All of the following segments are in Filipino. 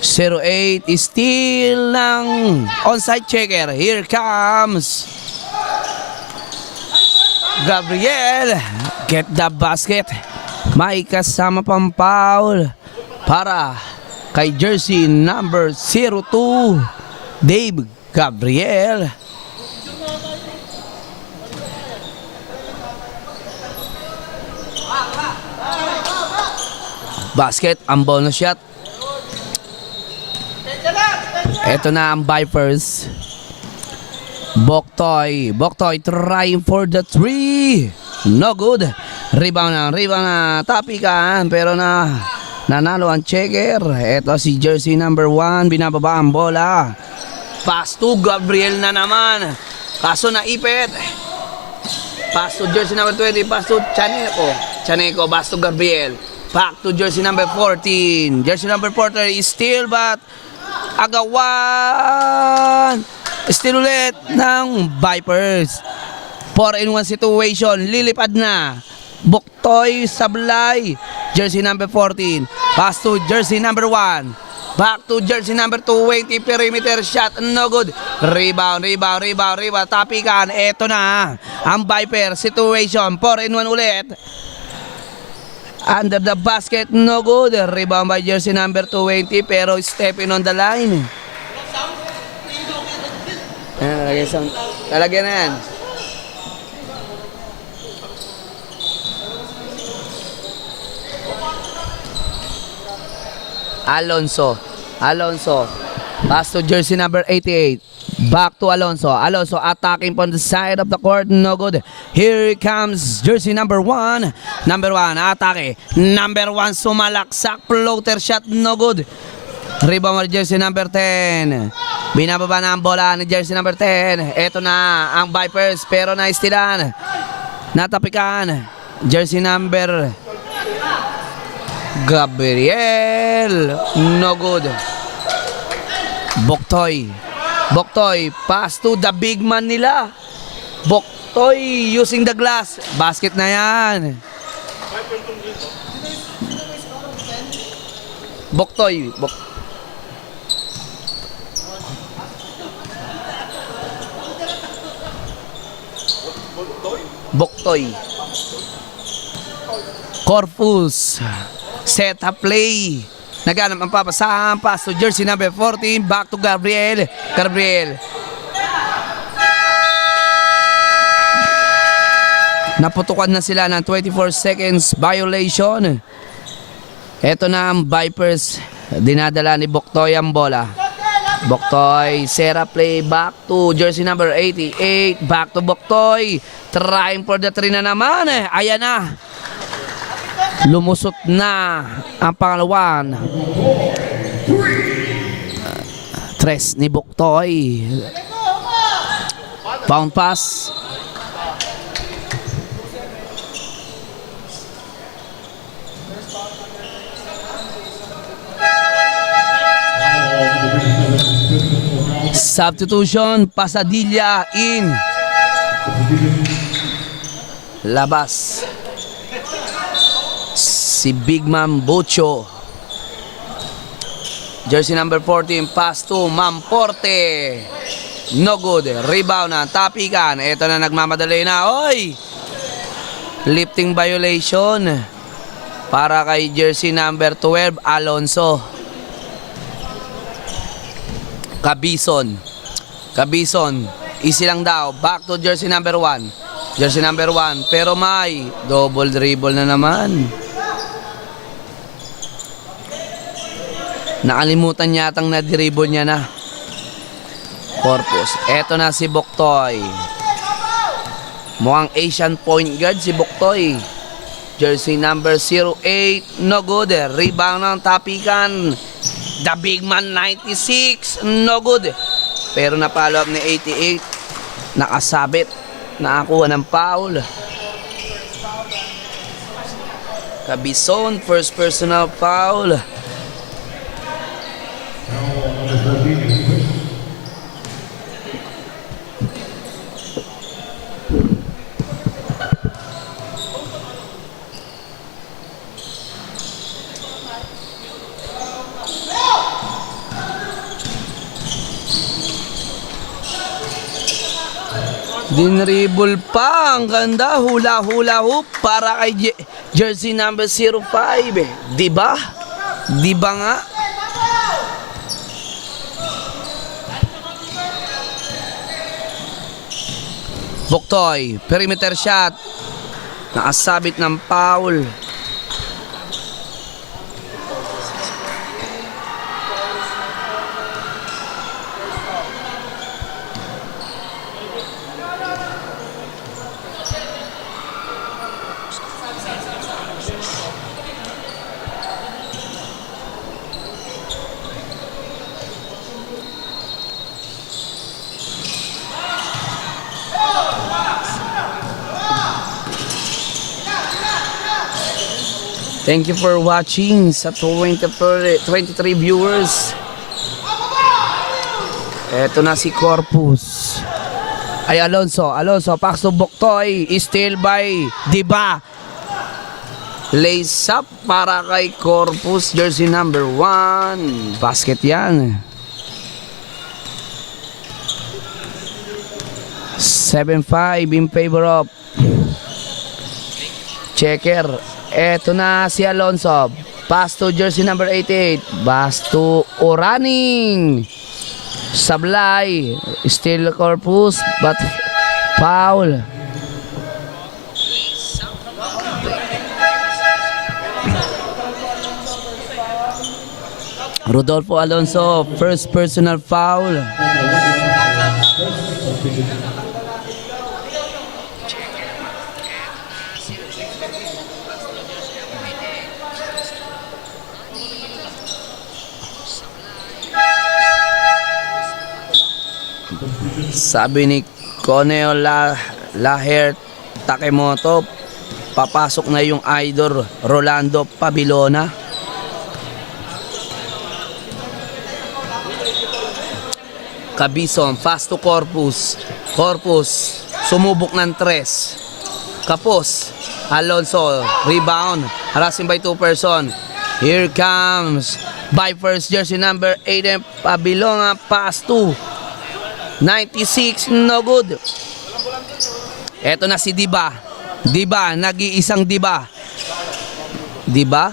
08 steal ng onside checker. Here comes Gabriel. Get the basket. May kasama pang foul para kay jersey number 02, Dave Gabriel. Basket, ang bonus shot. Ito na ang Vipers. Boktoy trying for the three. No good. Rebound na tapikan pero nanalo ang checker. Ito si jersey number 1, binababa ang bola. Pass to Gabriel na naman. Kaso naipit. Pass to jersey number 20, pass to Chaneco, pass to Gabriel. Back to jersey number 14. Jersey number 14 is still but agawan. Still ulit ng Vipers. 4-in-1 situation. Lilipad na. Boktoy sablay. Jersey number 14. Pass to jersey number 1. Back to jersey number 20. Perimeter shot. No good. Rebound. Tapikan. Eto na ang Vipers situation. 4-in-1 ulit. Under the basket, no good. Rebound by jersey number 20 pero stepping on the line. Talagyan na yan. Alonso. Pass to jersey number 88. Back to Alonso. Alonso attacking from the side of the court. No good. Here comes jersey number 1. Number 1 atake. Number 1 sumalaksak. Floater shot. No good. Rebound jersey number 10. Binababa na ang bola ni jersey number 10. Ito na ang Vipers pero naistilan. Natapikan. Jersey number Gabriel. No good. Boktoy, pass to the big man nila. Boktoy using the glass. Basket na yan. Boktoy. Corpus. Set up play. Naganap ang papasahan. Pass to jersey number 14. Back to Gabriel. Naputukan na sila ng 24 seconds violation. Ito na ang Vipers. Dinadala ni Boktoy ang bola. Boktoy, Sera play back to jersey number 88. Back to Boktoy. Trying for the 3 na naman. Ayan na. Lumusot na ang pangalawan. Tres ni Boktoy. Pound pass. Substitution, Pasadilla in. Labas si Big Man Bocho. Jersey number 14, pass to Mamporte. No good. Rebound na, tapikan. Ito na nagmamadali na. Oy! Lifting violation para kay jersey number 12, Alonso. Cabison, easy lang daw. Back to jersey number 1. Jersey number 1, pero may double dribble na naman. Nakalimutan yatang na-dribble niya na. Corpus. Eto na si Boktoy. Mukhang Asian point guard si Boktoy. Jersey number 08. No good. Rebound ng tapikan. The big man 96. No good. Pero na-follow up ni 88. Nakasabit. Nakakuha ng foul. Cabison, first personal foul. Dinribble pa. Ang ganda. Hula-hula hoop para kay jersey number 05. Diba? Diba nga? Buktoy. Perimeter shot. Nakasabit ng foul. Thank you for watching sa 23 viewers. Eto na si Corpus. Ay Alonso, pass to Buktoy, still by Diba. Lace up para kay Corpus, jersey number 1. Basket yan. 7-5 in favor of Checker. Eto na si Alonso. Pass to jersey number 88. Pass to Oraning. Sablay. Still Corpus but foul. Rodolfo Alonso, first personal foul. Sabi ni Coneo Laher Takemoto, papasok na yung idol Rolando Pabilona. Cabison, fast to Corpus. Corpus, sumubok ng 3. Kapos, Alonso, rebound, harassing by 2 person. Here comes by first jersey number 8 Pabilona, pass to 96, no good. Eto na si Diba. Diba, nag-iisang Diba. Diba?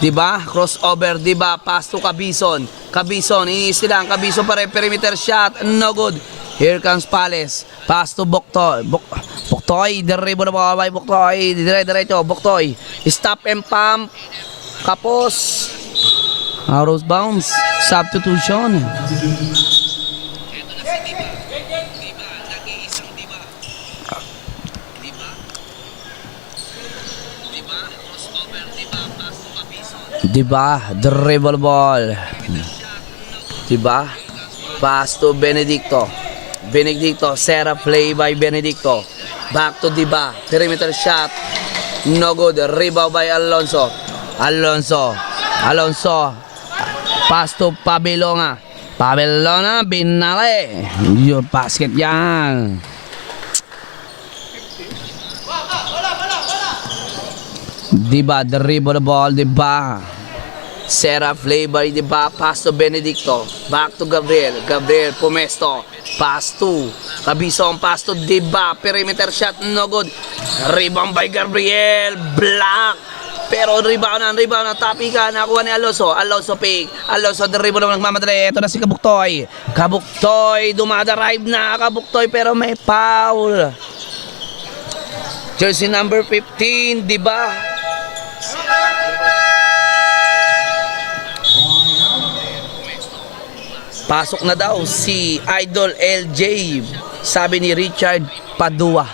Diba? Crossover, Diba, pass to Cabison. Cabison, iniisilang. Cabison pa rin, perimeter shot, no good. Here comes Pales. Pass to Buktoy. Buktoy, dribble na mga Buktoy. Dire-diretso, Buktoy. Stop and pump. Kapos. Out of bounds. Substitution. Diba? Dribble ball. Diba? Pass to Benedicto. Benedicto, set up play by Benedicto. Back to Diba. Perimeter shot. No good. Rebound by Alonso. Alonso. Pass to Pabilona. Pabilona, binale. Yung basket yan. Diba, dribble the ball, Diba. Set up play by Diba, pass to Benedicto. Back to Gabriel. Gabriel, Pumesto. Pass to Cabison, pass to Diba. Perimeter shot, no good. Rebound by Gabriel. Block. Pero rebound na, tapi ka, nakuha ni Alonso. Alonso pick. Alonso, dribble naman nagmamadali. Ito na si Kabuktoy. Kabuktoy, dumadarive na Kabuktoy, pero may foul. Jersey number 15, Diba. Pasok na daw si Idol LJ, sabi ni Richard Padua.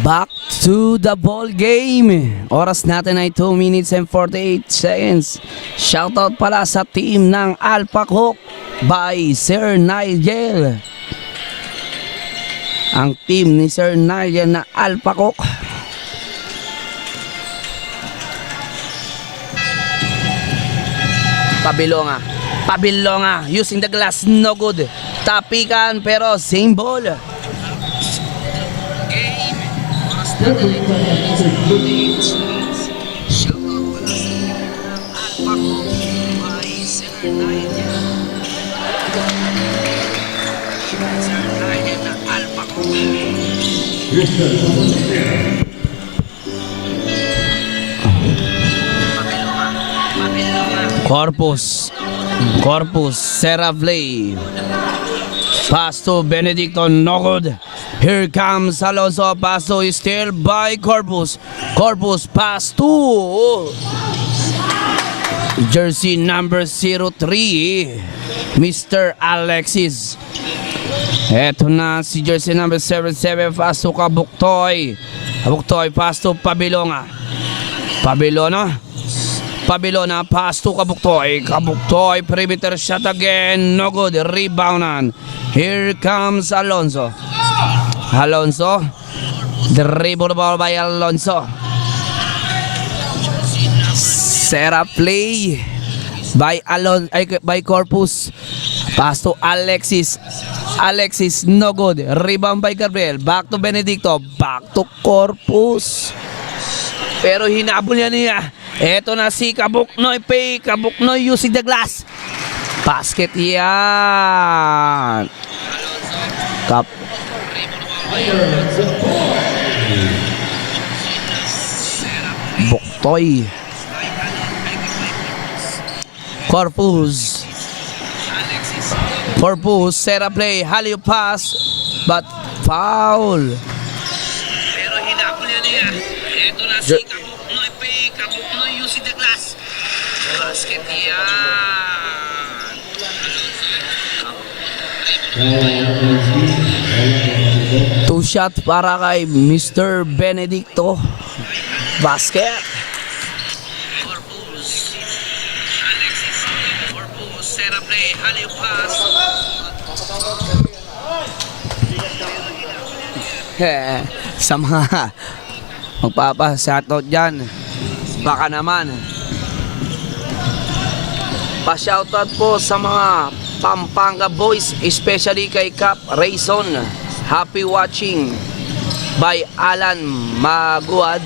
Back to the ball game. Oras natin ay 2 minutes and 48 seconds. Shoutout pala sa team ng Alpha Cook by Sir Nigel. Ang team ni Sir Nigel na Alpha Cook. Pabilonga using the glass, no good. Tapikan pero same ball. Corpus, Sarah Play. Pass to Benedicto, no good. Here comes Alonso, pass to still by Corpus. Corpus, pass to jersey number 03, Mr. Alexis. Eto na si jersey number 77, pass to Kabuktoy. Kabuktoy, pass to Pabilona, pass to Kabuktoy. Kabuktoy, perimeter shot again. No good. Reboundan. Here comes Alonso. Dribble ball by Alonso. Set up play by Corpus. Pass to Alexis. No good. Rebound by Gabriel. Back to Benedicto. Back to Corpus. Pero hinabol niya. Eto na si Kabuknoy Kabuknoy using the glass. Basket yan. Buktoy. Corpus, set up play. Halio pass. But foul. Pero hinabol niya. Eto na si Kabuknoy using the glass. Basket yan. Two shot para kay Mr. Benedicto. Basket. Corpus, set up play. Halio pass. Sa mga magpapa-shoutout dyan, baka naman pa-shoutout po sa mga Pampanga boys, especially kay Cap Rayson. Happy watching by Alan Maguad.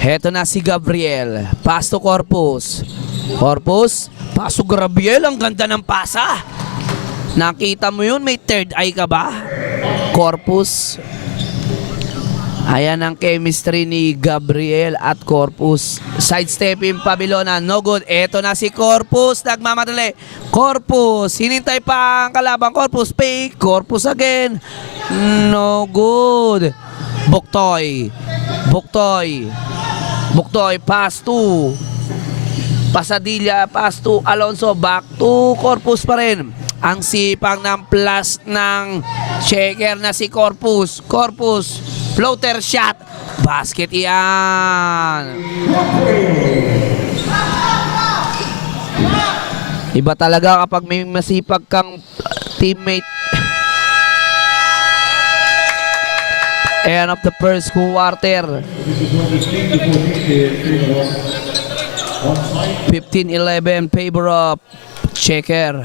Heto na si Gabriel. Pass to Corpus. Pass to Gabriel. Ang ganda ng pasa. Nakita mo yun? May third eye ka ba? Corpus. Ayan ang chemistry ni Gabriel at Corpus. Sidestepping Pabilona, no good. Eto na si Corpus, nagmamadali. Corpus, hinintay pa ang kalabang. Corpus, fake. Corpus again. No good. Buktoy, pass to Pasadilla, pass to Alonso, back to Corpus pa rin. Ang sipang ng plus ng checker na si Corpus. Floater shot. Basket yan. Iba talaga kapag may masipag kang teammate. End of the first quarter. 15-11 favor of checker.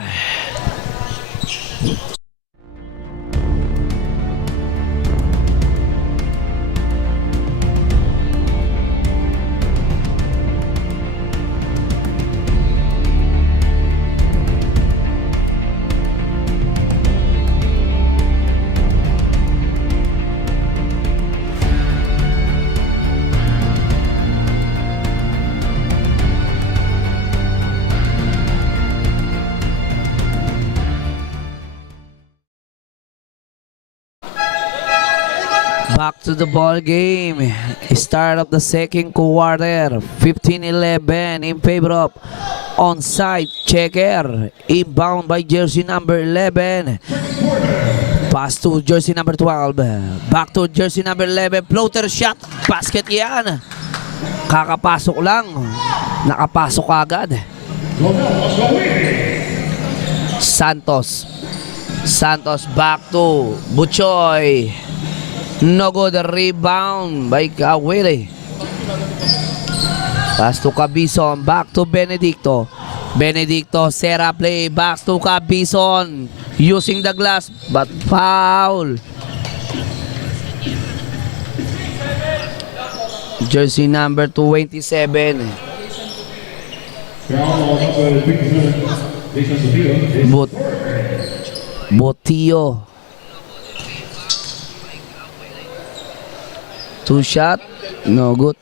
Back to the ball game. Start of the second quarter. 15-11 in favor of onside checker. Inbound by jersey number 11. Pass to jersey number 12. Back to jersey number 11. Floater shot. Basket yan. Kakapasok lang. Nakapasok agad. Santos. Santos back to Buchoy. No good. Rebound by Kawili. Pass to Cabison. Back to Benedicto. Benedicto, Serra play. Back to Cabison. Using the glass. But foul. Jersey number 27. Botillo. Two shot. No good.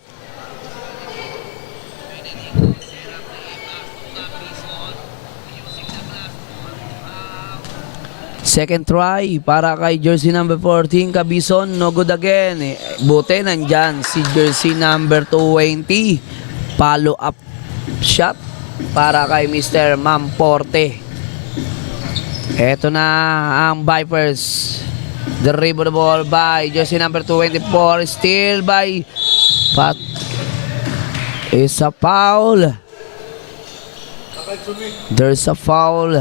Second try para kay jersey number 14, Cabison. No good again. Buti nandyan si jersey number 20. Follow up shot para kay Mr. Mamporte. Eto na ang Vipers. The rebound ball by jersey number 24. Still by Pat. Is a foul. There's a foul.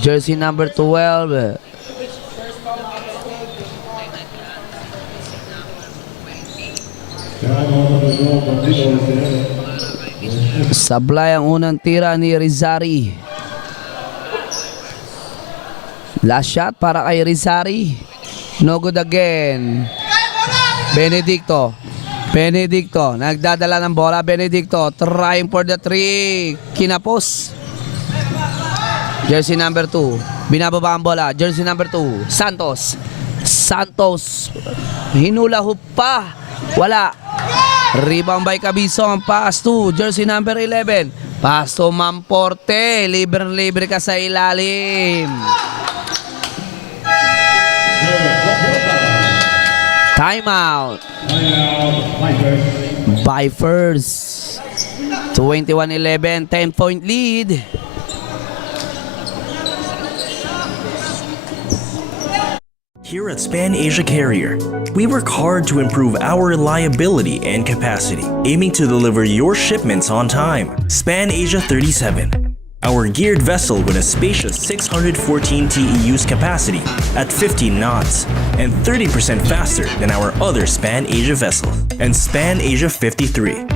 Jersey number 12. Sablay ang unang tira ni Rizari. Last shot para kay Rizari. No good again. Benedicto. Benedicto. Nagdadala ng bola. Benedicto. Trying for the three. Kinapos. Jersey number 2. Binababa ang bola. Jersey number 2. Santos. Santos. Hinulahop pa. Wala. Rebound by Cabison. Pass to jersey number 11. Pass to Mamporte. Libre ka sa ilalim. Timeout. Vipers. 21-11. 10-point lead. Here at Span Asia Carrier, we work hard to improve our reliability and capacity, aiming to deliver your shipments on time. Span Asia 37, our geared vessel with a spacious 614 TEUs capacity at 15 knots and 30% faster than our other Span Asia vessels. And Span Asia 53,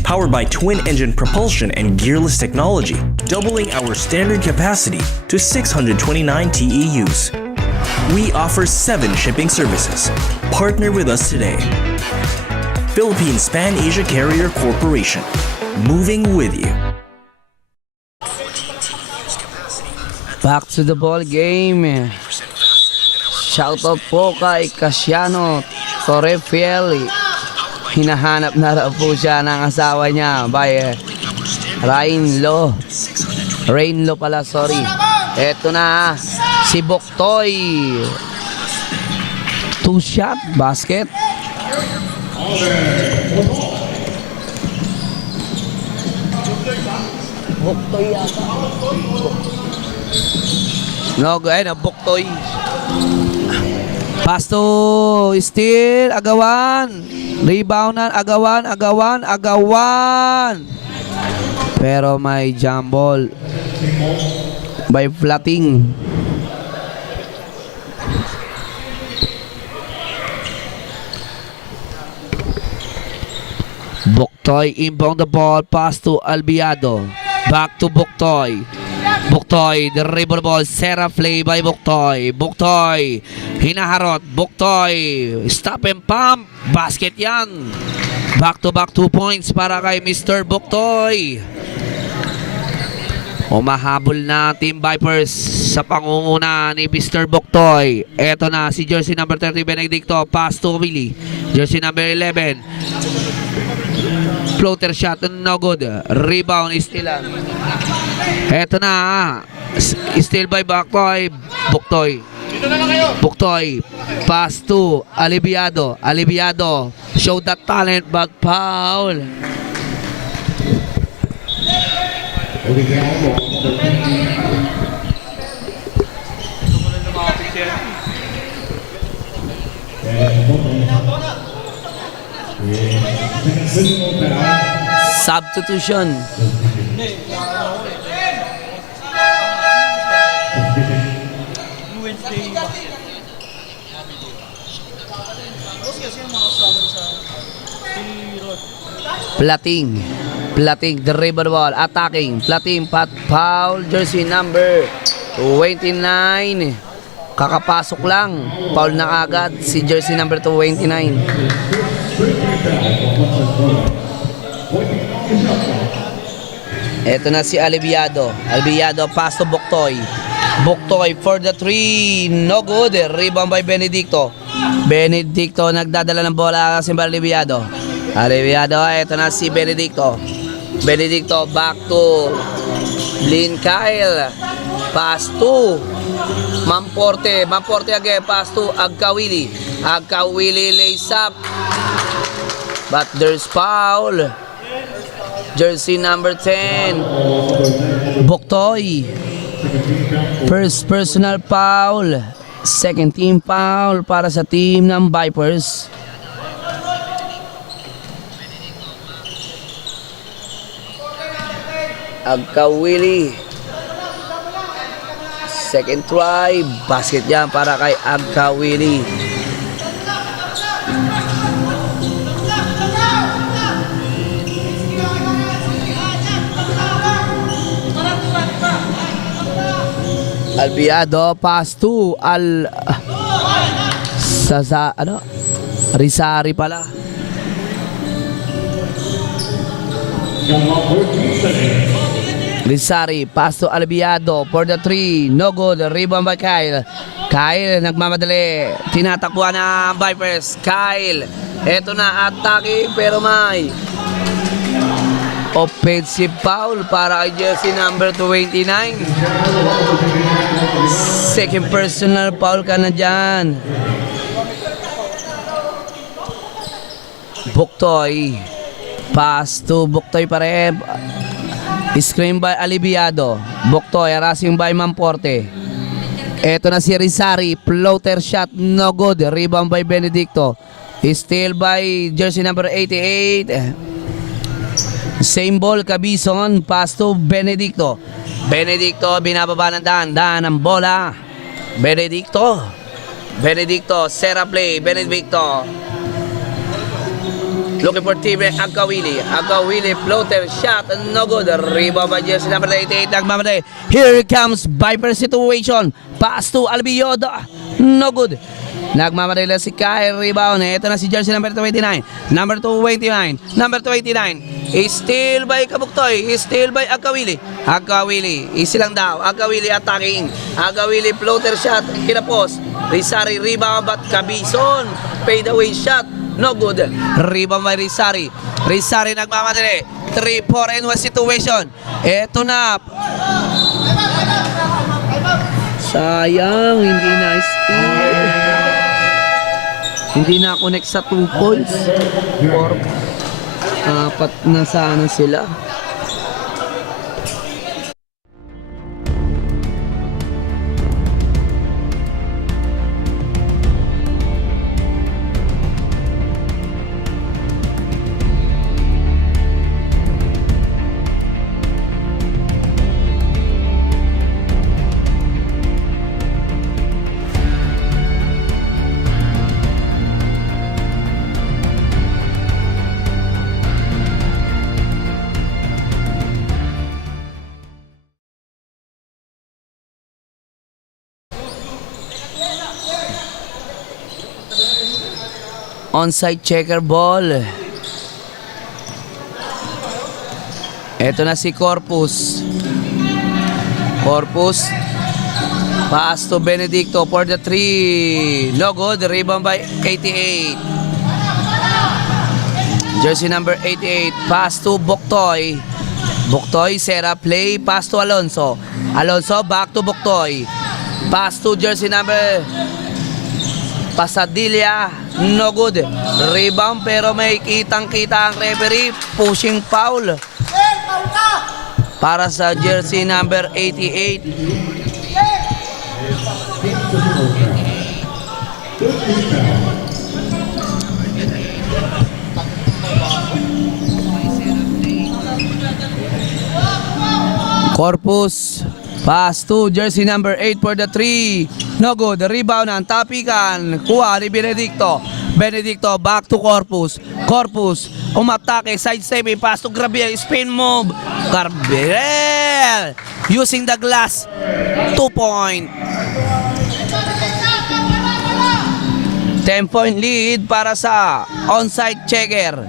powered by twin-engine propulsion and gearless technology, doubling our standard capacity to 629 TEUs. We offer 7 shipping services. Partner with us today. Philippine Span Asia Carrier Corporation. Moving with you. Back to the ball game. Shoutout po kay Casiano Torrefiel. Hinahanap na raw po siya ng asawa niya by Rainlo. Rainlo pala, sorry. Eto na si Boktoy. 2 shot basket. Boktoy yata. No, ayun na, Boktoy. Pass to steal, agawan. Reboundan, agawan. Pero may jump ball by Flating. Boktoy inbound the ball, pass to Albiado. Back to Boktoy. Boktoy, the rebound ball, Serra play by Boktoy. Boktoy, hinaharot. Boktoy, stop and pump. Basket yan. Back to back 2 points para kay Mr. Boktoy. Umahabol na Team Vipers sa pangunguna ni Mr. Boktoy. Eto na si jersey number 30 Benedicto. Pass to Willie. Jersey number 11. Floater shot, no good. Rebound, stealan. Eto na. Steal by Boktoy. Boktoy. Pass to Alibiado. Show that talent but foul. Substitution. Plating, dribble ball, attacking, Plating, pat foul, jersey number 29. Kakapasok lang, foul na agad si jersey number 29. Ito na si Albiado, pass to Buktoy. Buktoy for the 3, no good, rebound by Benedicto. Benedicto nagdadala ng bola si Albiado. Ito na si Benedicto. Benedicto back to Lynn Kyle. Pass to Mamporte. Mamporte again. Pass to Agkawili. Agkawili lays up. But there's foul. Jersey number 10. Buktoy. First personal foul. Second team foul para sa team ng Vipers. Agkawili. Second try. Basket yan para kay Agkawili. Albiado pass to Rizari pala. Rizari, pass to Albiado for the 3, no good, rebound by Kyle. Kyle, nagmamadali, tinatakbuhan na Vipers. Kyle, eto na, attacking pero may offensive foul para kay jersey number 29. Second personal foul ka na dyan. Buktoy, pass to Buktoy pa rin. Screen by Alibiado. Buktoy, harassing by Mamporte. Eto na si Rizari. Floater shot, no good. Rebound by Benedicto. Steal by jersey number 88. Same ball, Cabison. Pass to Benedicto. Benedicto, binababa ng daan ang bola. Benedicto. Sera play. Benedicto. Looking for team Agkawili. Agkawili, floater shot, no good. Rebound by jersey number 88. Nagmamadali. Here comes Viper situation. Pass to Albiado. No good. Nagmamadali si Kyle. Rebound. Ito na si jersey number 29. Number 29. Steal by Kabuktoy. Steal by Agkawili. Agkawili. Easy lang daw. Agkawili attacking. Agkawili, floater shot. Kinapos. Rizari, rebound, but Cabison. Fade away shot. No good. Rebound by Rizari. Rizari nagmamadali. 3-4-1 situation. Eto na. Sayang, hindi na steal. Hindi na connect sa 2 points. 4 na sana sila. Onside checker ball. Ito na si Corpus. Pass to Benedicto for the 3. No good. Rebound by 88. Jersey number 88. Pass to Buktoy. Buktoy, Sera play. Pass to Alonso. Alonso back to Buktoy. Pass to jersey number Pasadilla, no good. Rebound pero may kitang-kita ang referee. Pushing foul. para sa jersey number 88. Corpus, pass to jersey number 8 for the 3. No good. The rebound ang tapikan. Kuha ni Benedicto. Benedicto back to Corpus. Corpus, umatake, sidestepping, pass to Gabriel. Spin move. Gabriel using the glass. 2-point. 10-point lead para sa onside checker.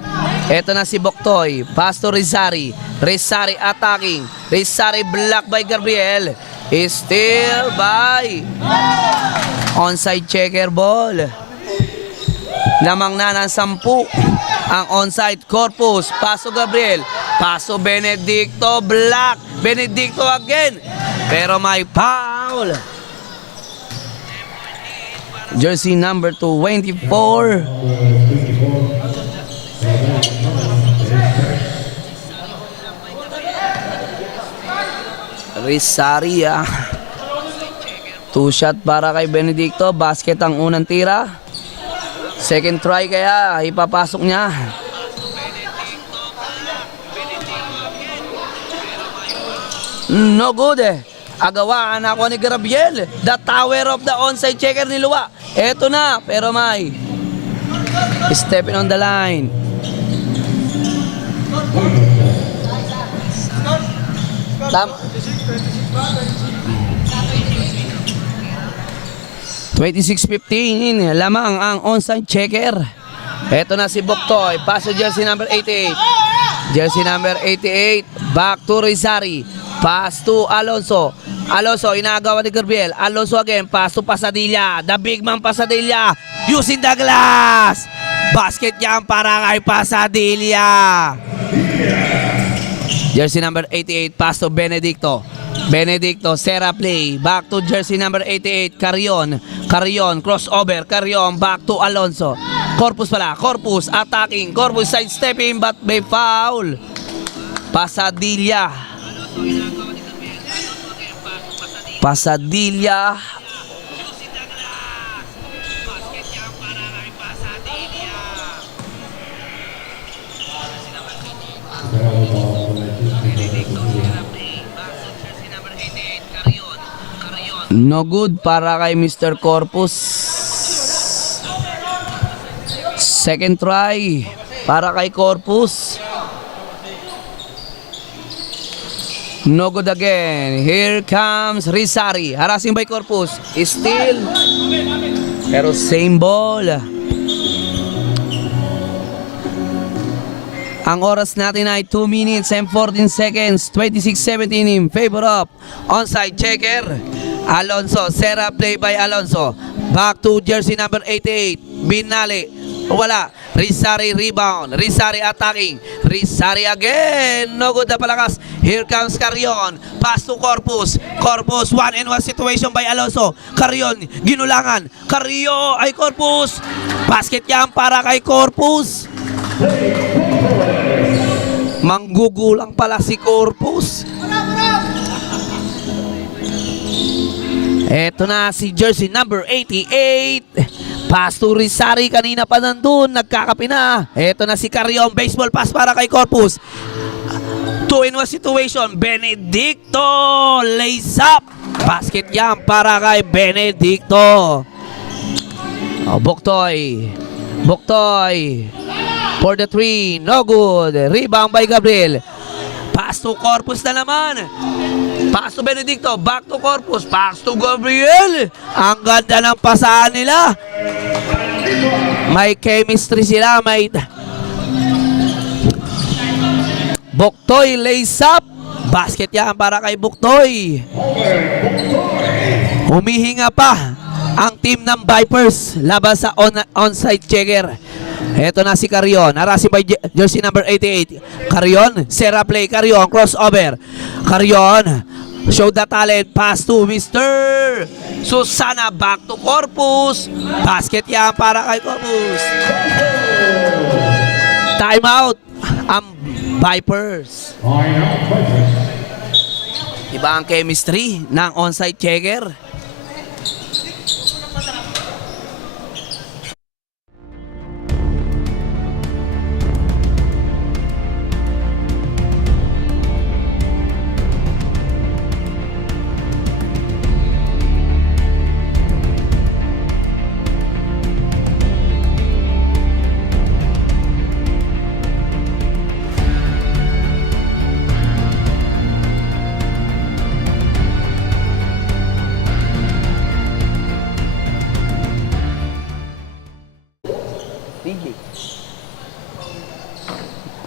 Ito na si Boktoy. Pass to Rizari. Rizari attacking. Rizari blocked by Gabriel. Still by onside checker ball. Lamang na ng 10 ang onside. Corpus. Paso Gabriel. Paso Benedicto. Block. Benedicto again. Pero may foul. Jersey number 24. Risaria. 2 shot para kay Benedicto. Basket ang unang tira. Second try kaya ipapasok niya. No good eh. Agawaan ako ni Gabriel. The tower of the onside checker ni Lua. Eto na, pero may stepping on the line. Tama. 26-15 lamang ang onside checker. Eto na si Boktoy. Pass to jersey number 88. Jersey number 88. Back to Rizari. Pass to Alonso. Alonso, inagawa ni Gabriel. Alonso again. Pass to Pasadilla. The big man Pasadilla. Using the glass. Basket yan para kay Pasadilla. Jersey number 88. Pass to Benedicto. Benedicto, Sera play. Back to jersey number 88. Carrion. Carrion, crossover. Carrion, back to Alonso. Corpus pala. Corpus attacking. Corpus sidestepping but may foul. Pasadilla. Pasadilla. No good para kay Mr. Corpus. Second try para kay Corpus. No good again. Here comes Rizari. Harassing by Corpus. Still. Pero same ball. Ang oras natin ay 2 minutes and 14 seconds. 26-17 in favor of onside checker. Alonso. Sera play by Alonso. Back to jersey number 88. Binali. Wala. Rizari rebound. Rizari attacking. Rizari again. No good na palakas. Here comes Carrion. Pass to Corpus. Corpus. 1-on-1 situation by Alonso. Carrion. Ginulangan. Carrion ay Corpus. Basket yan para kay Corpus. Manggugulang pala si Corpus. Eto na si jersey number 88. Pass to Rizari. Kanina pa nandun. Nagkakapi na. Eto na si Carrion. Baseball pass para kay Corpus. 2-in-1 situation. Benedicto. Lays up. Basket yan para kay Benedicto. Boktoy. Boktoy. For the 3. No good. Rebound by Gabriel. Pass to Corpus na naman. Pass to Benedicto. Back to Corpus. Pass to Gabriel. Ang ganda ng pasahan nila. May chemistry sila. May Boktoy lays up. Basket yan para kay Boktoy. Humihinga pa ang team ng Vipers laban sa onside checker. Eto na si Carrion. Harassing by jersey number 88. Carrion. Sera play. Carrion. Crossover. Carrion. Show the talent. Pass to Mr. Susana. Back to Corpus. Basket yan para kay Corpus. Time out ang Vipers. Iba ang chemistry ng onside checker.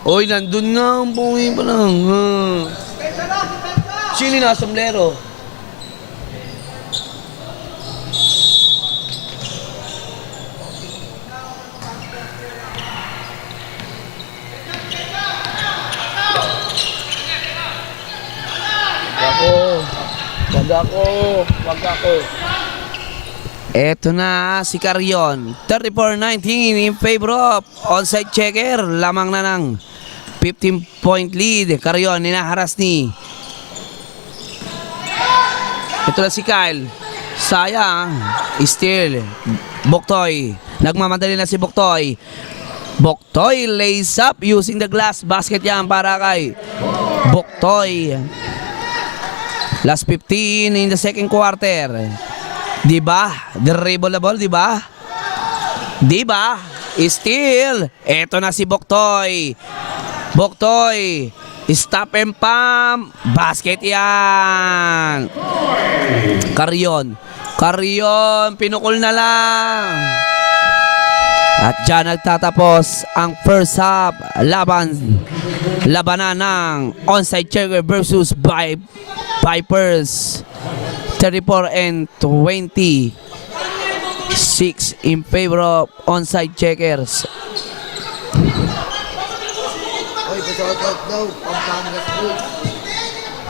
Oy, nandun nga ang buhay pa lang. Sino na sombrero? Wag ako. Eto na si Carion. 34-19 in favor of onside checker. Lamang na ng 15-point lead. Carion, ninaharas ni. Ito na si Kyle. Sayang. Steal. Boktoy. Nagmamadali na si Boktoy. Boktoy lays up using the glass basket yan para kay Boktoy. Last 15 in the second quarter. Diba? Dribblable, diba? Diba? Steal. Eto na si Boktoy. Boktoy. Stop and pump. Basket yan. Carion. Carion. Pinukul na lang. At dyan nagtatapos ang first half labanan ng onside checker versus Vipers. 34-20. 6 in favor of onside checkers.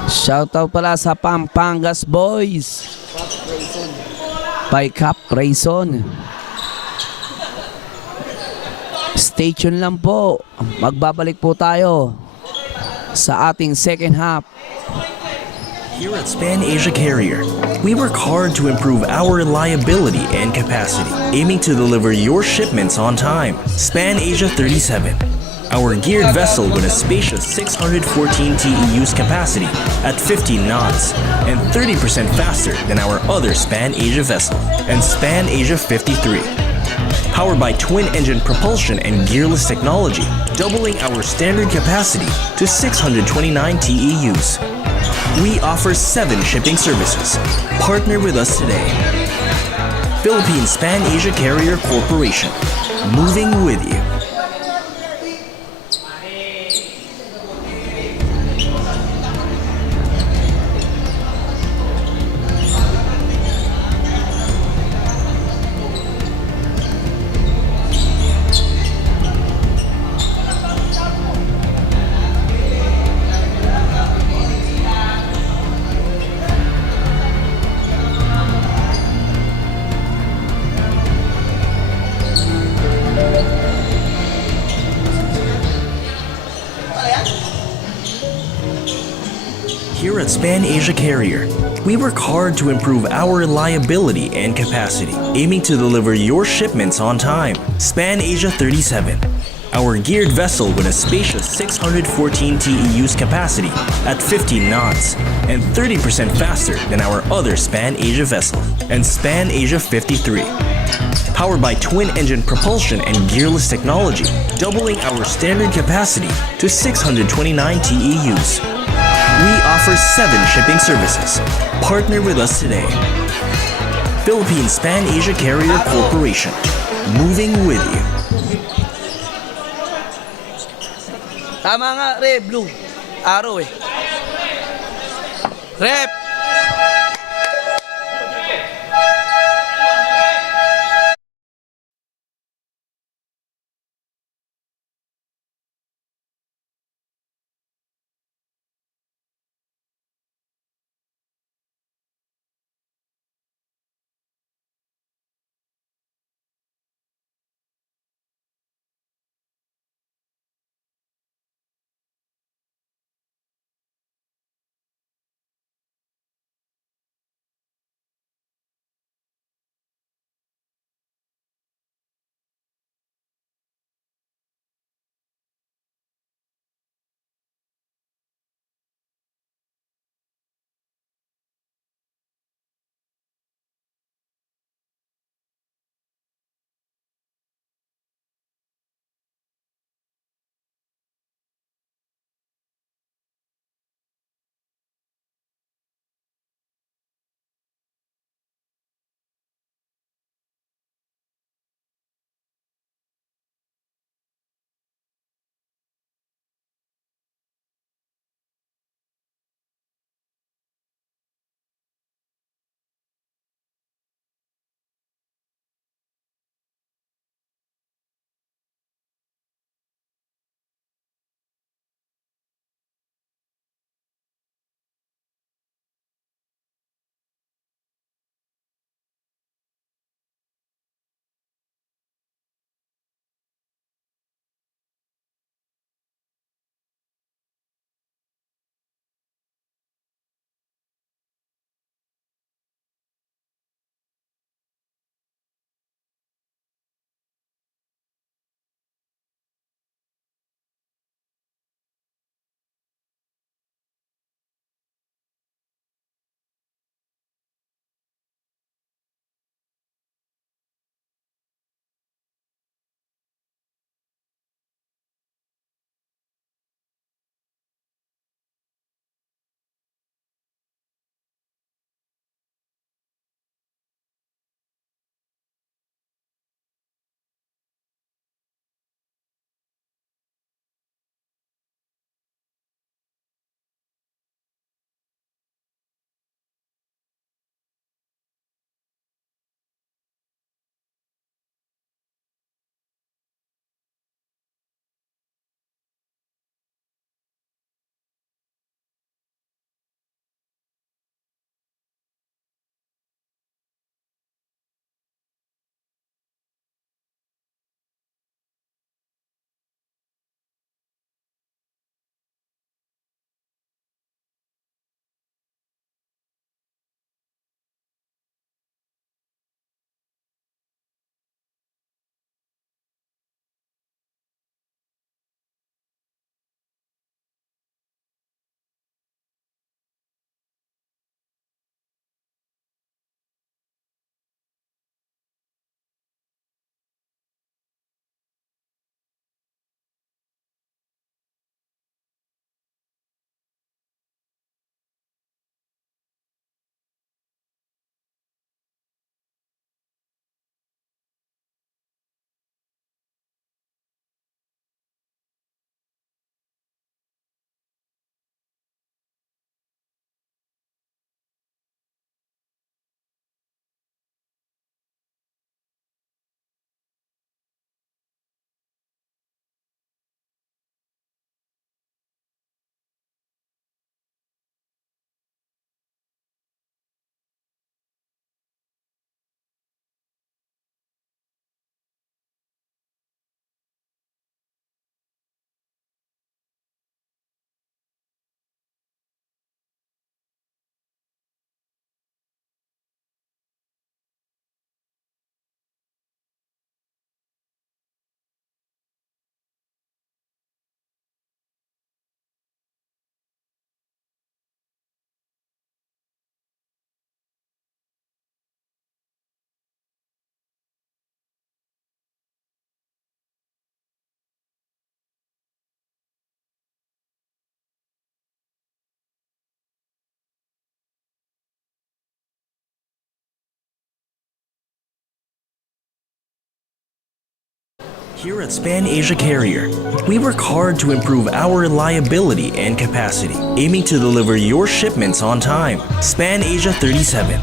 Shoutout pala sa Pampangas Boys. By Cap Rayson. Stay tuned lang po. Magbabalik po tayo sa ating second half. Here at Span Asia Carrier, we work hard to improve our reliability and capacity, aiming to deliver your shipments on time. Span Asia 37, our geared vessel with a spacious 614 TEUs capacity at 15 knots and 30% faster than our other Span Asia vessel. And Span Asia 53, powered by twin-engine propulsion and gearless technology, doubling our standard capacity to 629 TEUs. We offer 7 shipping services. Partner with us today. Philippine Span Asia Carrier Corporation. Moving with you. Here at Span Asia Carrier, we work hard to improve our reliability and capacity, aiming to deliver your shipments on time. Span Asia 37, our geared vessel with a spacious 614 TEUs capacity at 15 knots and 30% faster than our other Span Asia vessel. And Span Asia 53, powered by twin-engine propulsion and gearless technology, doubling our standard capacity to 629 TEUs. We offer 7 shipping services. Partner with us today. Philippine Span Asia Carrier Corporation. Moving with you. Tama nga, Rep. Blue. Araw eh. Rep! Here at Span Asia Carrier, we work hard to improve our reliability and capacity, aiming to deliver your shipments on time. Span Asia 37,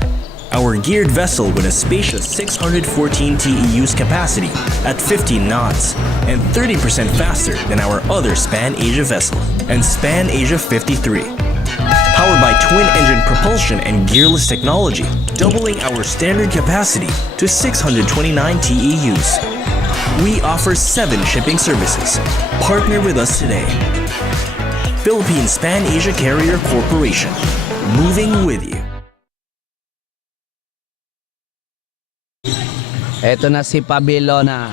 our geared vessel with a spacious 614 TEUs capacity at 15 knots and 30% faster than our other Span Asia vessel. And Span Asia 53, powered by twin-engine propulsion and gearless technology, doubling our standard capacity to 629 TEUs. We offer 7 shipping services. Partner with us today. Philippine Span Asia Carrier Corporation. Moving with you. Eto na si Pabelona.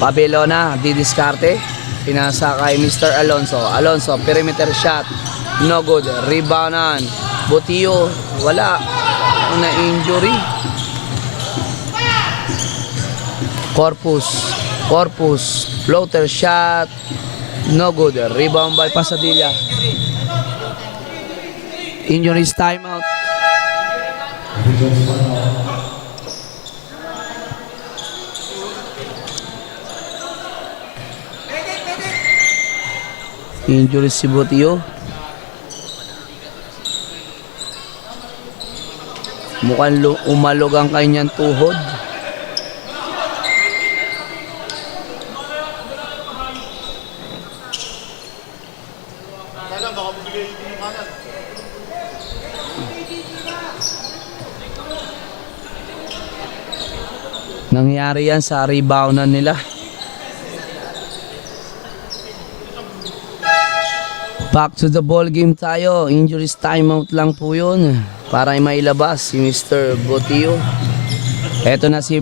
Pabelona, didiskarte. Pinasa kay Mr. Alonso. Alonso, perimeter shot. No good. Reboundan. Botillo, wala. Na-injury. Corpus. Floater shot. No good. Rebound by Pasadilla. Injuries timeout. Injuries si Botillo. Mukhang umalog ang kanyang tuhod. Nangyari yan sa reboundan nila. Back to the ball game tayo. Injuries timeout lang po yun. Para mailabas si Mr. Botillo. Eto na si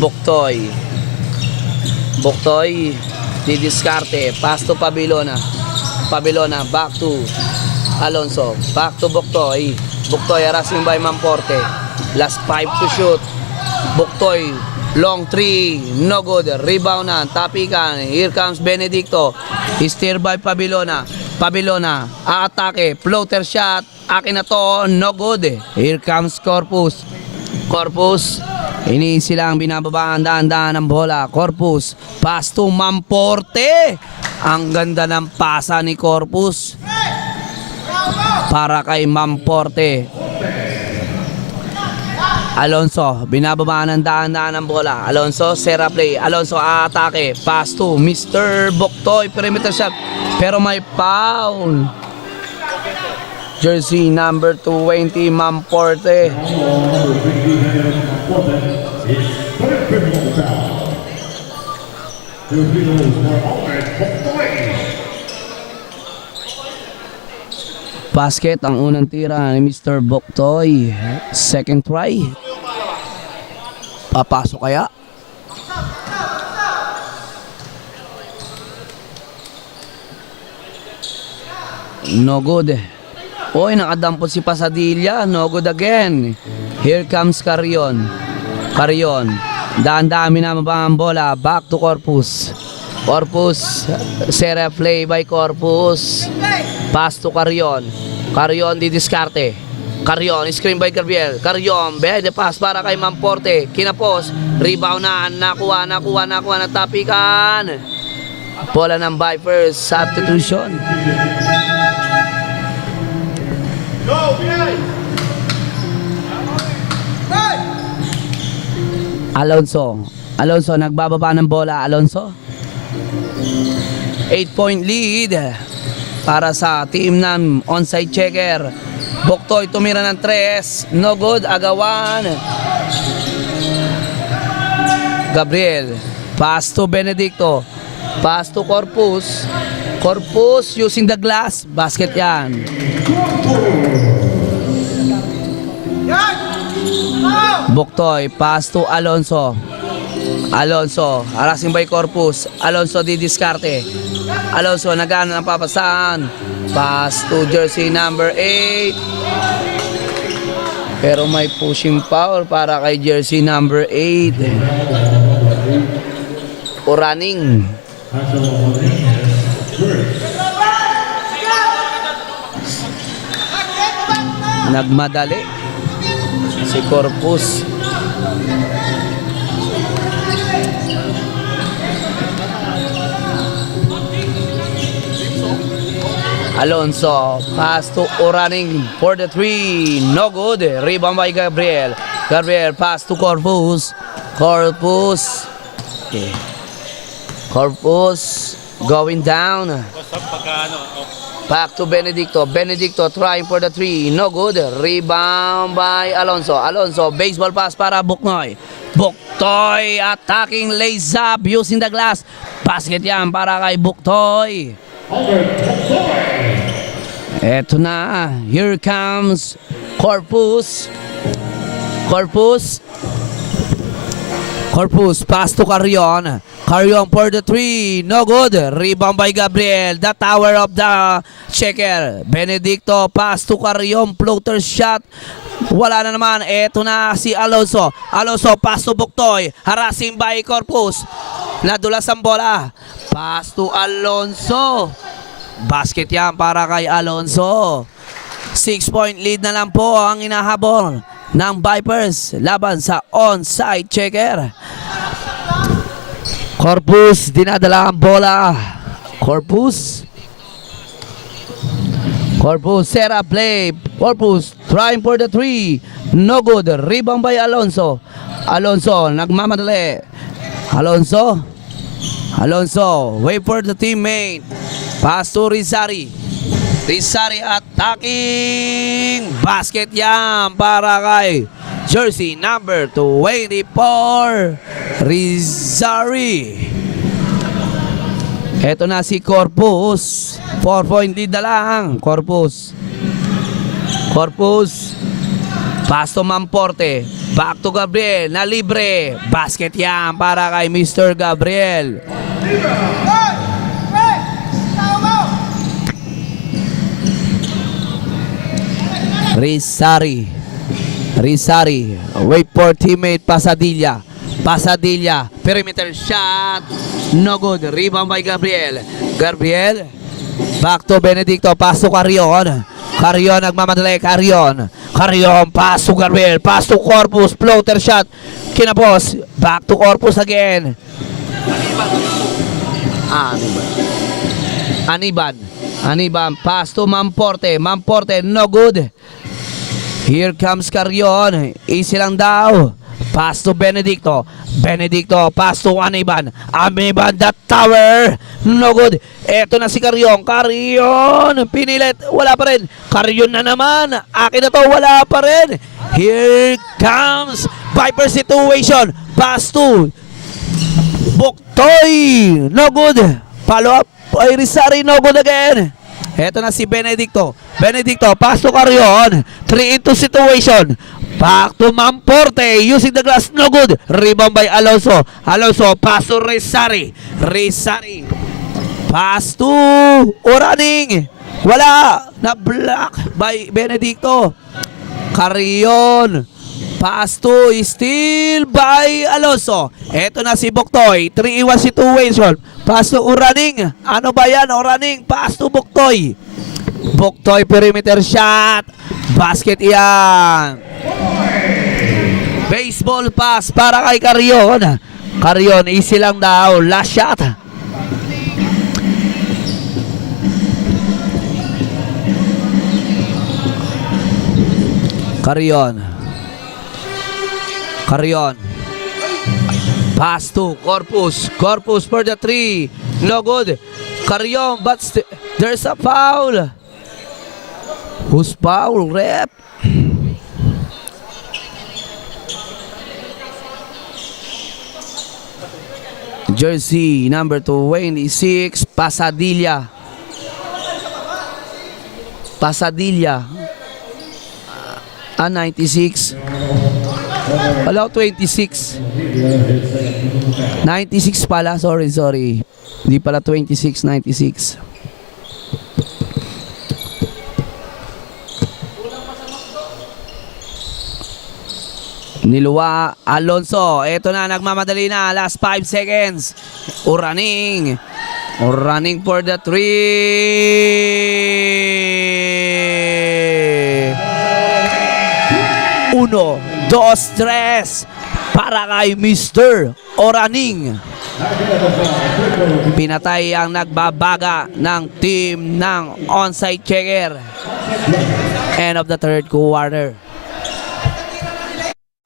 Buktoy. Buktoy didiskarte. Pass to Pabelona. Pabelona back to Alonso. Back to Buktoy. Buktoy harassing by Mamporte. Last 5 to shoot. Buktoy, long 3, no good. Rebound na, tapikan. Here comes Benedicto. Steer by Pabelona. Pabelona, aatake. Floater shot. Akin na to, no good. Here comes Corpus. Corpus, iniisi lang binababaan daan-daan ng bola. Corpus, pass to Mamporte. Ang ganda ng pasa ni Corpus. Para kay Mamporte. Alonso, binababa ng daan-daan ng bola. Alonso, Serra play. Alonso, atake. Pass to Mr. Buktoy. Perimeter shot. Pero may foul. Jersey number 20, Mamporte. Basket ang unang tira ni Mr. Buktoy. Second try. Papasok kaya? No good. Oy, nakadampot si Pasadilla. No good again. Here comes Carrion. Carrion. Daan-dami na mabang bola. Back to Corpus. Corpus. Serra play by Corpus. Pass to Carrion. Carrion didiskarte. Carrion, screen by Gabriel. Carrion, behind the pass para kay Mamporte. Kinapos. Rebound na. Nakuha na tapikan. Bola ng Vipers. Substitution. Alonso, nagbababa ng bola. Alonso. 8-point lead para sa team ng onside checker. Buktoy tumira ng 3. No good. Agawan. Gabriel. Pass to Benedicto. Pass to Corpus. Corpus using the glass. Basket yan. Buktoy. Pass to Alonso. Alonso, harassing by Corpus. Alonso didiskarte. Alonso nagana ng papasahan. Pass to jersey number 8. Pero may pushing foul para kay jersey number 8. O running. Nagmadali si Corpus. Alonso, pass to Oraning for the 3, no good. Rebound by Gabriel. Gabriel, pass to Corpus. Corpus. Okay. Corpus going down. Back to Benedicto. Benedicto trying for the 3, no good. Rebound by Alonso. Alonso, baseball pass para Buknoy. Buktoy attacking, lays up using the glass. Basket yan para kay Buktoy. Eto na, here comes Corpus. Corpus, pass to Carrion. Carrion for the 3, no good. Rebound by Gabriel, the tower of the checker. Benedicto, pass to Carrion, floater shot. Wala na naman, eto na si Alonso. Alonso, pass to Buktoy. Harassing by Corpus. Nadulas ang bola. Pass to Alonso. Basket yan para kay Alonso. 6-point lead na lang po ang inahabol ng Vipers laban sa onside checker. Corpus, dinadala ang bola. Corpus, set up play. Corpus, trying for the 3. No good. Rebound by Alonso. Alonso, nagmamadali. Alonso, wait for the teammate. Pass to Rizari. Rizari attacking. Basket yan para kay jersey number 24. Rizari. Eto na si Corpus. 4-point lead na lang. Corpus. Pass to Mamporte. Back to Gabriel. Na libre. Basket yan para kay Mr. Gabriel. Rizari. Wait for teammate Pasadilla. Perimeter shot. No good. Rebound by Gabriel. Back to Benedicto. Pass to Carrion. Nagmamadali. Carrion. Pass to Gabriel. Pass to Corpus. Floater shot. Kinapos. Back to Corpus again. Aniban. Pass to Mamporte. No good. Here comes Carrion. Easy lang daw. Pass to Benedicto. Pass to Aniban. The tower. No good. Eto na si Carrion. Pinilit. Wala pa rin. Carrion na naman. Akin na to. Wala pa rin. Here comes Viper situation. Pass to Buktoy. No good. Follow up. Rizari. No good again. Eto na si Benedicto. Pass to Carrion. 3-into situation. Back to Mamporte. Using the glass. No good. Rebound by Alonso. Pass to Rizari. Pass to Oraning. Wala. Na-block by Benedicto. Carrion. Pass to steal by Alonso. Eto na si Buktoy. 3-in-1 situation. Pass to Oraning. Ano ba yan? Oraning. Pass to Buktoy. Perimeter shot. Basket yan. Baseball pass para kay Carrion. Easy lang daw. Last shot. Carrion. Pass to Corpus for the 3. No good. Carrion, but there's a foul. Who's foul, rep? Jersey number 26, Pasadilla. Pasadilla. 96. Allow 26. 96 pala. Sorry. Hindi pala 26, 96. Niluwa Alonso. Ito na, nagmamadali na. Last 5 seconds. Oraning for the 3. 1, 2, 3 para kay Mr. Oraning. Pinatay ang nagbabaga ng team ng onside checker. End of the third quarter.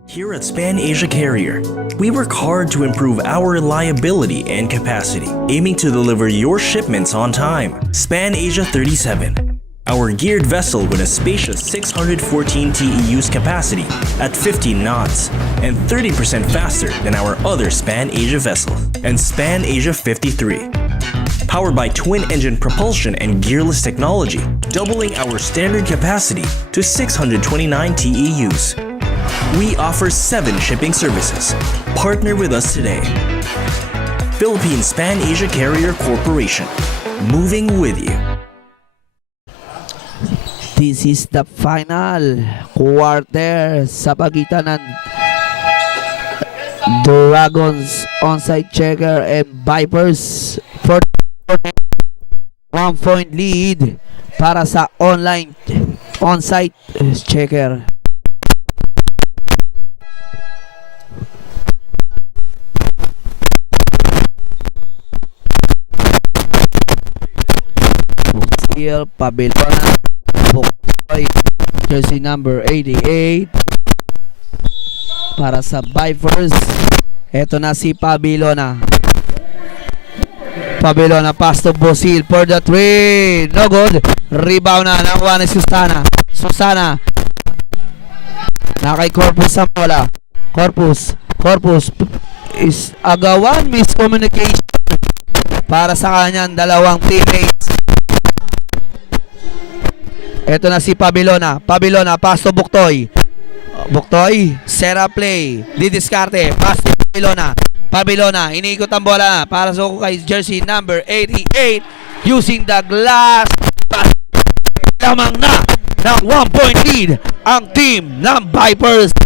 Here at Span Asia Carrier, we work hard to improve our reliability and capacity, aiming to deliver your shipments on time. Span Asia 37, our geared vessel with a spacious 614 TEUs capacity at 15 knots and 30% faster than our other Span Asia vessels. And Span Asia 53, powered by twin-engine propulsion and gearless technology, doubling our standard capacity to 629 TEUs. We offer 7 shipping services. Partner with us today. Philippine Span Asia Carrier Corporation. Moving with you. This is the final quarter sa pagitan ng Dragons onside checker and Vipers for 1 point lead para sa online onside checker. Busil, Pabilona, Buktoy, jersey number 88 para sa Vipers. Eto na si Pabilona. Pabilona pass to Busil for the 3. No good. Rebound na ng one is Susana. Susana. Nakay Corpus sa bola. Corpus is agawan miscommunication para sa kanyang dalawang teammates. Ito na si Pabilona. Pabilona, pass to Buktoy. Buktoy, set up play. Didiskarte, pass to Pabilona. Pabilona, iniikot ang bola para sa kay jersey number 88 using the glass pass. Lamang na ng 1 point lead ang team ng Vipers.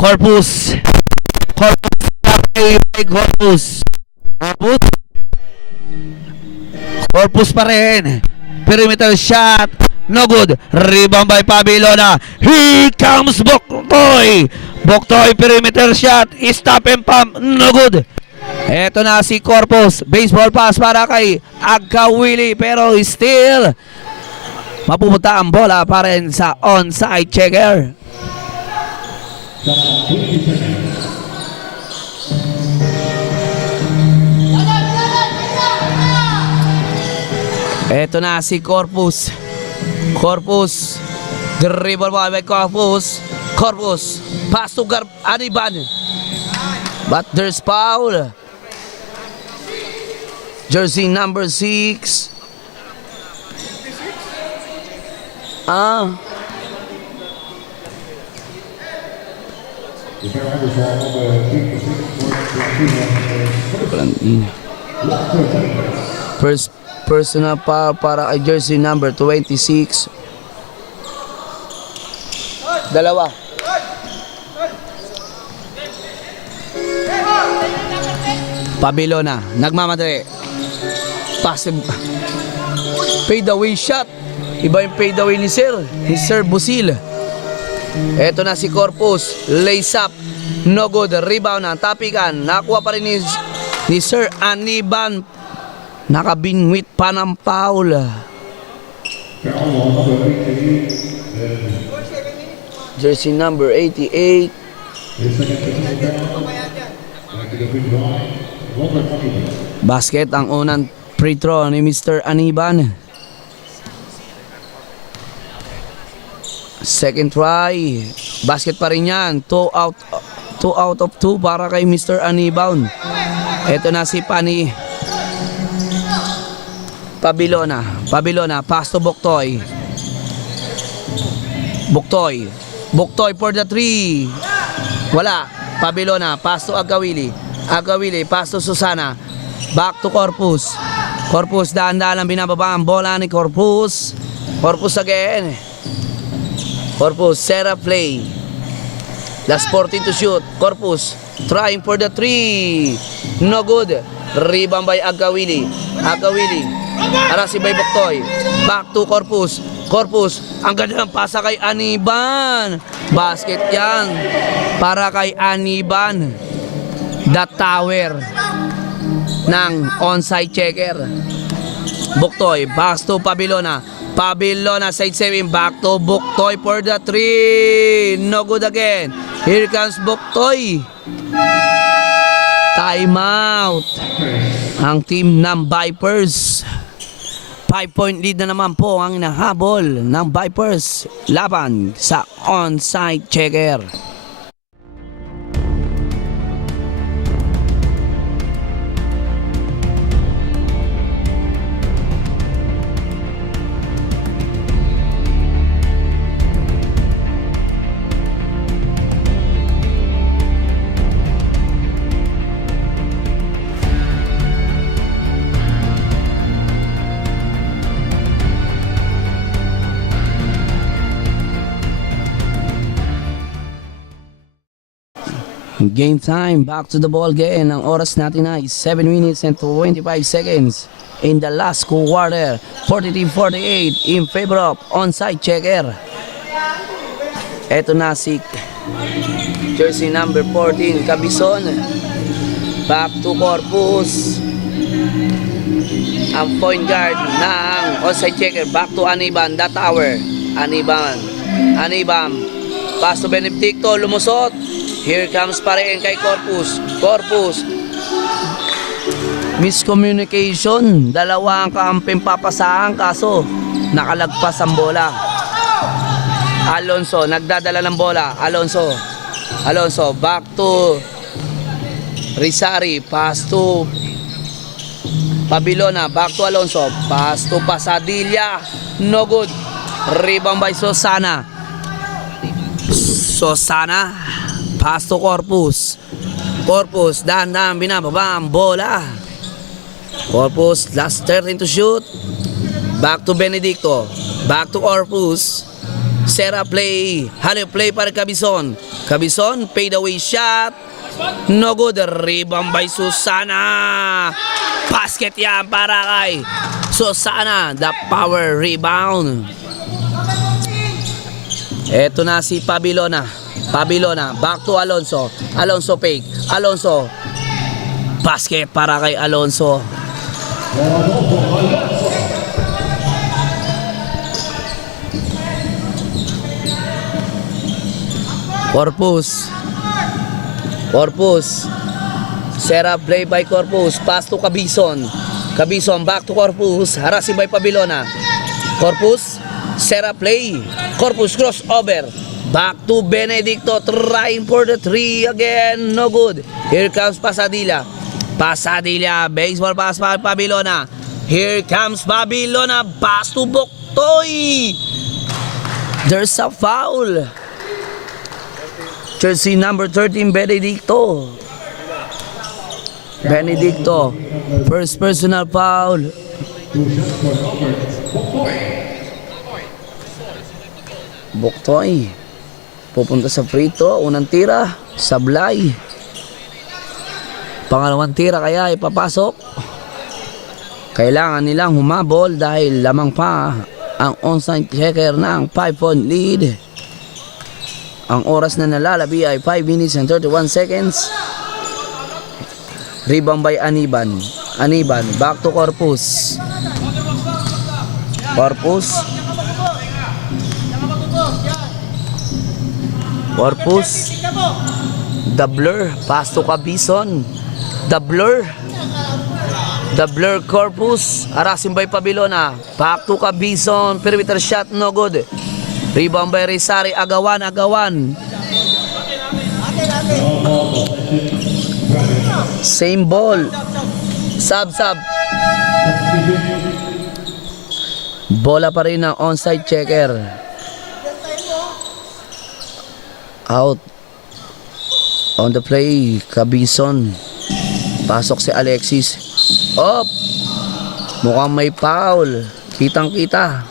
Corpus. Corpus pa rin. Perimeter shot. No good. Rebound by Pabilona. Here comes Buktoy. Buktoy perimeter shot. Stop and pump. No good. Eto na si Corpus. Baseball pass para kay Agkawili. Pero still mapupunta ang bola para rin sa onside checker. Eto na si Corpus. Dribble by Corpus. Pass to Aniban. But there's foul. Jersey number 6. First personal foul para kay jersey number 26. Dalawa. Pabilona, nagmamadali. Passive. Fade away shot. Iba yung fade away ni Sir Busil. Eto na si Corpus. Lace up. No good. Rebound na. Tapikan. Nakuha pa rin ni Sir Aniban. Nakabinwit pa ng foul. Jersey number 88. Basket ang unang free throw ni Mr. Aniban. Second try. Basket pa rin yan. 2 out of 2 para kay Mr. Aniban. Ito na si Pabilona, pass to Buktoy. Buktoy for the 3. Wala. Pabilona, pass to Agkawili, pass to Susana. Back to Corpus. Daan-daan ang binababa ang bola ni Corpus. Again. Set up play. Last 14 to shoot. Corpus trying for the 3. No good. Rebound by Agkawili. Arasi by Buktoy. Back to Corpus. Ang ganda ng pasa kay Aniban. Basket yan para kay Aniban. the tower ng onside checker. Buktoy, backs to Pabilona. Pabilona, side 7, back to Buktoy for the 3. No good again. Here comes Buktoy. Timeout. Ang team ng Vipers. 5-point lead na naman po ang inahabol ng Vipers laban sa onside checker. Game time, back to the ball game. Ang oras natin ay 7 minutes and 25 seconds in the last quarter. 43-48 in favor of onside checker. Eto na si jersey number 14, Cabison. Back to Corpus. Ang point guard ng onside checker. Back to Aniban, the tower. Anibam. Pass to Benedicto, lumusot. Here comes pa rin kay Corpus. Miscommunication. Dalawa ang kamping papasahan kaso nakalagpas ang bola. Alonso nagdadala ng bola. Alonso back to Rizari. Pass to Pabilona. Back to Alonso. Pass to Pasadilla. No good. Rebound by Sosana. Pass to Corpus, dahan-dahan binababa ang bola. Corpus, last 13 to shoot. Back to Benedicto. Back to Corpus. Sera play. Halo play para Cabison, fade away shot. No good. Rebound by Susana. Basket yan para kay Susana. The power rebound. Eto na si Pabilona, back to Alonso. Fake. Basket para kay Alonso. Corpus. Serve play by Corpus. Pass to Cabison, back to Corpus. Harassing by Pabilona. Corpus, serve play. Corpus crossover. Back to Benedicto, trying for the 3 again, no good. Here comes Pasadilla, baseball pass para Pabilona. Here comes Pabilona, pass to Buktoy. There's a foul. Jersey number 13, Benedicto, first personal foul. Buktoy pupunta sa free throw. Unang tira, sablay. Pangalawang tira kaya ipapasok. Kailangan nilang humabol dahil lamang pa ang onside checker ng 5-point lead. Ang oras na nalalabi ay 5 minutes and 31 seconds. Rebound by Aniban, back to Corpus. The blur, pass to Cabison. The blur Corpus, harassing by Pabilona. Back to Cabison, perimeter shot, no good. Rebound by Rizari, agawan. Same ball. Sub. Bola pa rin ng onside checker. Out. On the play, Cabison. Pasok si Alexis. Up. Mukhang may foul. Kitang-kita.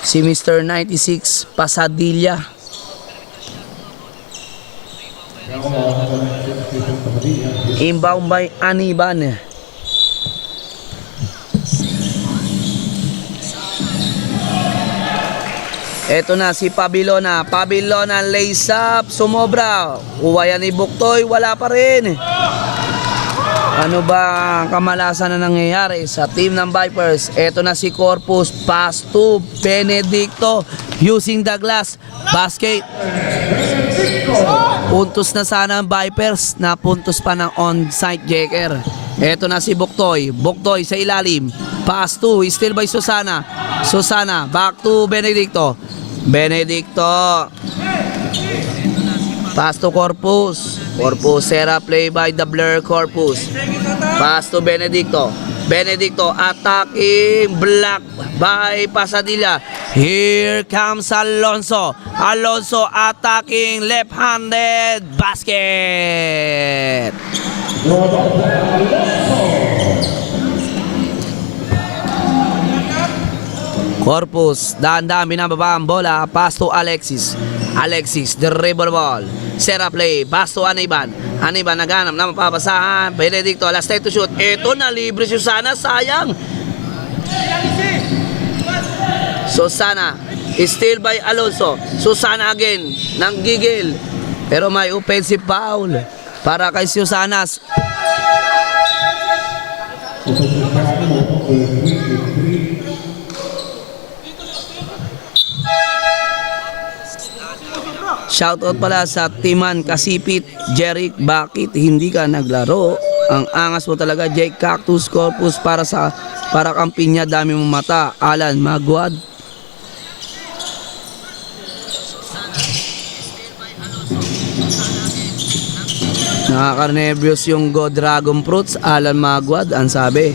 Si Mr. 96, Pasadilla. Inbound by Aniban. Eto na si Pabilona. Pabilona lays up. Sumobra. Uwayan ni Buktoy. Wala pa rin. Ano ba ang kamalasan na nangyayari sa team ng Vipers? Ito na si Corpus, pass to Benedicto using the glass basket. Puntos na sana ang Vipers, napuntos pa ng onside checker. Ito na si Buktoy, Buktoy sa ilalim, pass to, still by Susana. Susana, back to Benedicto. Benedicto. Pass to Corpus. Corpus, Sera play by the Blur Corpus. Pass to Benedicto. Benedicto attacking, block by Pasadilla. Here comes Alonso. Alonso attacking, left-handed basket. Corpus, dahan-dahan binababa ang bola, pass to Alexis. Alexis, the dribble ball. Sera play, pass to Aniban. Aniban naghanap na mapapasahan. Benedicto, last time to shoot. Ito na, libre si Susana, sayang. Susana, still by Alonso. Susana again, nanggigil. Pero may offensive foul para kay Susana. Shoutout pala sa Timan Kasipit, Jeric, bakit hindi ka naglaro? Ang angas mo talaga, Jake Cactus Corpus para kang pinya, dami mong mata. Alan Magwad. Nakaka-nervyos yung Go Dragon Fruits, Alan Magwad, ang sabi.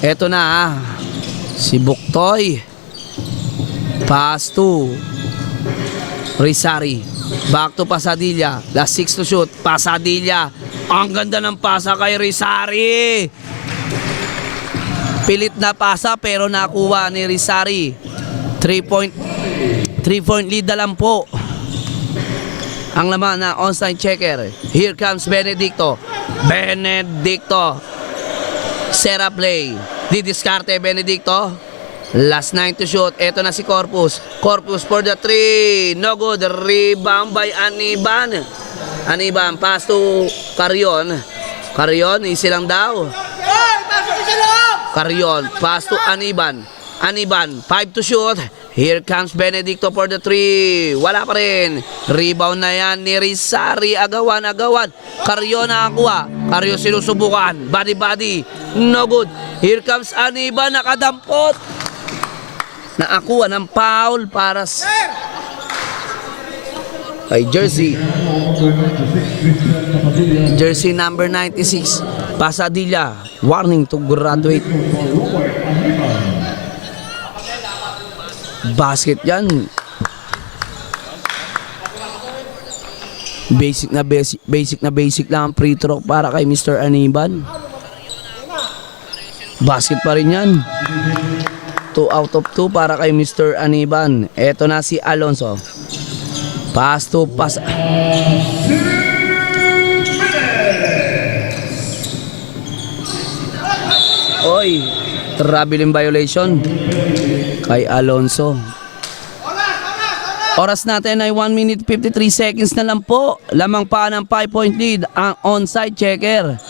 Eto na si Buktoy. Pass to Rizari. Back to Pasadilla. Last 6 to shoot. Pasadilla. Ang ganda ng pasa kay Rizari. Pilit na pasa pero nakuha ni Rizari. 3 point lead na lang po ang laman na onside checker. Here comes Benedicto. Benedicto. Sera play. Didiskarte Benedicto. Last 9 to shoot. Ito na si Corpus. Corpus for the 3. No good. Rebound by Aniban. Aniban. Pass to Carion. Carion. Easy lang daw. Carion. Pass to Aniban. Aniban. 5 to shoot. Here comes Benedicto for the 3. Wala pa rin. Rebound na yan ni Rizari. Agawan. Carion nakakuha. Carion sinusubukan. Body. No good. Here comes Aniban. Nakadampot. Nakakuha ng foul para kay jersey number 96 Pasadilla, warning to graduate. Basket yan. Basic lang ang free throw para kay Mr. Aniban. Basket pa rin yan. 2 out of 2 para kay Mr. Aniban. Eto na si Alonso. Pass to pass. Oy, traveling violation kay Alonso. Oras natin ay 1 minute 53 seconds na lang po. Lamang pa ng 5-point lead ang onside checker.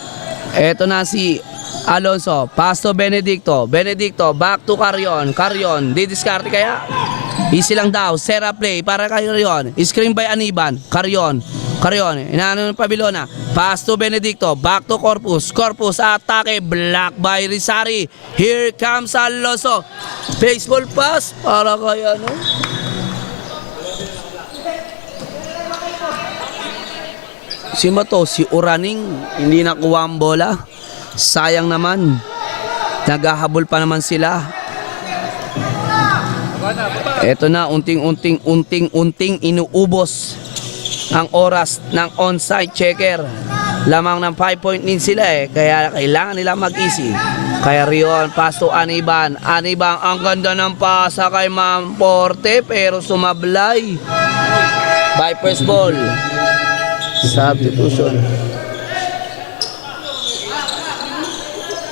Eto na si Alonso, pass to Benedicto. Benedicto, back to Carion. Carion, didiskarte kaya? Easy lang daw. Sera play para kay Carion. Screen by Aniban. Carion, inaano ng Pabilona. Pass to Benedicto, back to Corpus. Corpus, atake, block by Rizari. Here comes Alonso. Baseball pass para kay ano? Si Mato, si Uraning, hindi nakuha ang bola. Sayang naman. Naghahabol pa naman sila. Eto na, unting-unting inuubos ang oras ng onside checker. Lamang ng 5-point lead sila kaya kailangan nila mag-easy. Kaya Rion, pass to Aniban. Aniban, ang ganda ng pasa kay Mamporte pero sumablay. Vipers ball. Substitution.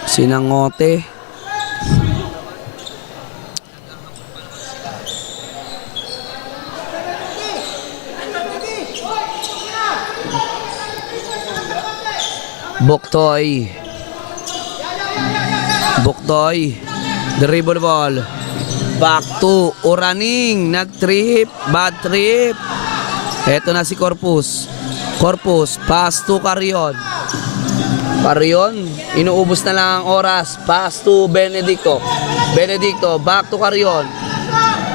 Sinangote. Buktoy. Buktoy. Dribble ball. Back to Oraning. Nag-trip. Bad trip. Eto na si Corpus. Corpus. Pass to Carrion. Carrion. Inuubos na lang ang oras. Pass to Benedicto. Benedicto. Back to Carrion.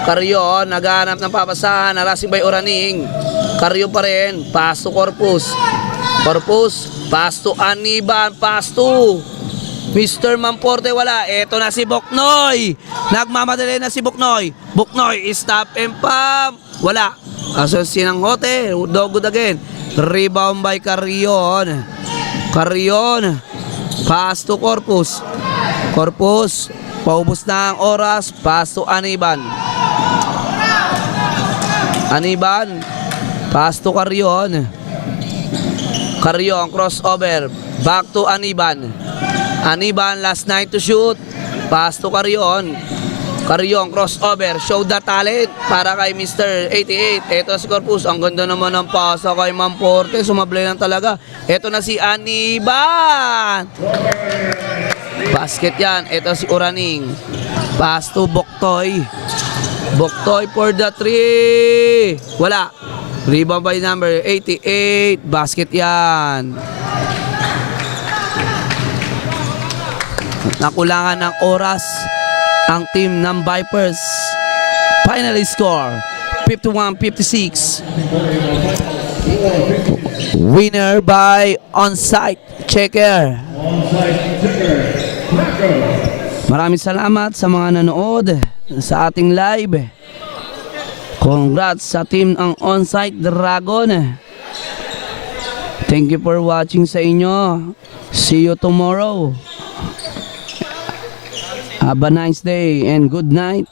Carrion. Naghahanap ng papasahan. Narasing by Oraning. Carrion pa rin. Pass to Corpus. Corpus. Pass to Aniban. Pass to Mr. Mamporte. Wala. Eto na si Buknoy. Nagmamadali na si Buknoy. Buknoy. Stop and pump. Wala. Aso sinanghote. Dog good again. Rebound by Carrion. Carrion. Pass to Corpus. Corpus. Paubos na ang oras. Pass to Aniban. Aniban. Pass to Carrion. Carrion. Crossover. Back to Aniban. Aniban. Last night to shoot. Pass to Carrion. Carrion. Crossover. Show the talent para kay Mr. 88. Ito si Corpus. Ang ganda naman ng pasa kay Mamporte. Sumablay lang talaga. Ito na si Aniban. Basket yan. Ito si Oraning. Pass to Buktoy. Buktoy for the three. Wala. Rebound by number 88. Basket yan. Nakulangan ng oras ang team ng Vipers. Final score 51-56. Winner by onside checker. Maraming salamat sa mga nanood sa ating live. Congrats sa team ng Onsite Dragon. Thank you for watching sa inyo. See you tomorrow. Have a nice day and good night.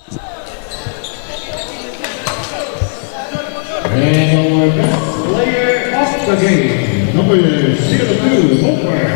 And our best player of the game, number 02, Homer.